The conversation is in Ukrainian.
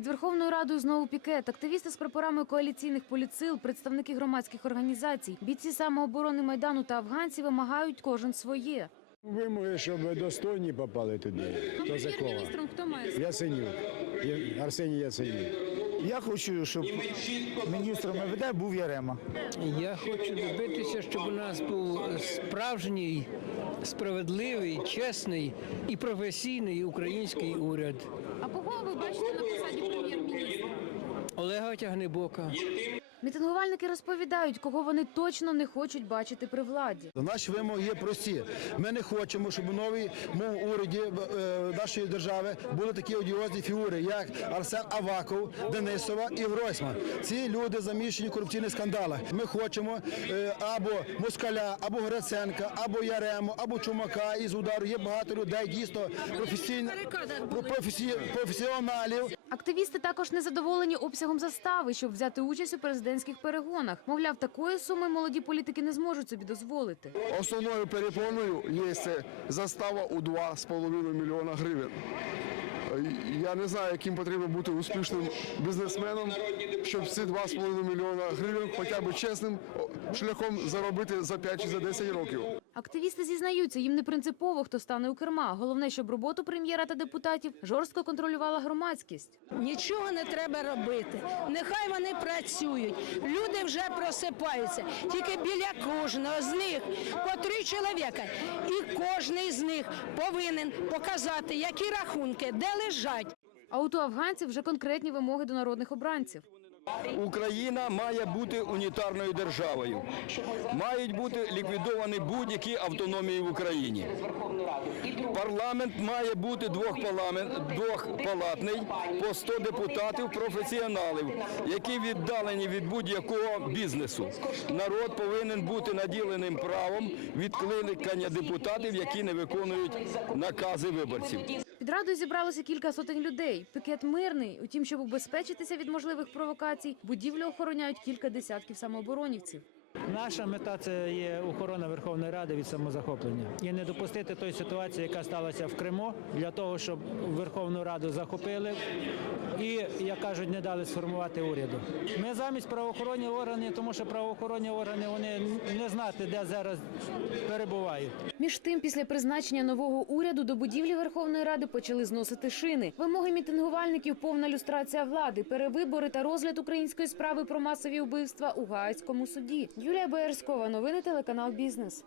Під Верховною Радою знову пікет. Активісти з прапорами коаліційних поліцил, представники громадських організацій, бійці самооборони майдану та афганці вимагають кожен своє. Вимоги, щоб достойні попали туди. Прем'єр-міністром хто має Ясенюк. Я- Арсеній Ясенюк. Я хочу, щоб міністром МВД був Ярема. Я хочу добитися, щоб у нас був справжній, справедливий, чесний і професійний український уряд. А кого ви бачите на посаді прем'єр-міністра? Олега Тягнебока. Мітингувальники розповідають, кого вони точно не хочуть бачити при владі. Наші вимоги є прості. Ми не хочемо, щоб у новій мов уряді е, нашої держави були такі одіозні фігури, як Арсен Аваков, Денисова і Гройсман. Ці люди замішані в корупційних скандалах. Ми хочемо е, або Москаля, або Гриценка, або Ярему, або Чумака із удару. Є багато людей дійсно професійно професій- професіоналів. Активісти також незадоволені обсягом застави, щоб взяти участь у президентських перегонах. Мовляв, такої суми молоді політики не зможуть собі дозволити. Основною перепоною є застава у 2,5 мільйона гривень. Я не знаю, яким потрібно бути успішним бізнесменом, щоб ці 2,5 мільйона гривень хоча б чесним шляхом заробити за 5 чи за 10 років. Активісти зізнаються, їм не принципово, хто стане у керма. Головне, щоб роботу прем'єра та депутатів жорстко контролювала громадськість. Нічого не треба робити. Нехай вони працюють. Люди вже просипаються. Тільки біля кожного з них по три чоловіка. І кожний з них повинен показати, які рахунки, де лежать. А от у афганців вже конкретні вимоги до народних обранців. Україна має бути унітарною державою. Мають бути ліквідовані будь-які автономії в Україні. Парламент має бути двохпалатний по 100 депутатів професіоналів, які віддалені від будь-якого бізнесу. Народ повинен бути наділеним правом відкликання депутатів, які не виконують накази виборців. Під радою зібралося кілька сотень людей. Пікет мирний. Утім, щоб убезпечитися від можливих провокацій, будівлю охороняють кілька десятків самооборонівців. Наша мета це є охорона Верховної Ради від самозахоплення і не допустити той ситуації, яка сталася в Криму, для того, щоб Верховну Раду захопили і, як кажуть, не дали сформувати уряду. Ми замість правоохоронні органи, тому що правоохоронні органи вони не знати, де зараз перебувають. Між тим, після призначення нового уряду до будівлі Верховної Ради почали зносити шини. Вимоги мітингувальників повна люстрація влади, перевибори та розгляд української справи про масові вбивства у Гаазькому суді. Юлія Боярськова, новини телеканал Бізнес.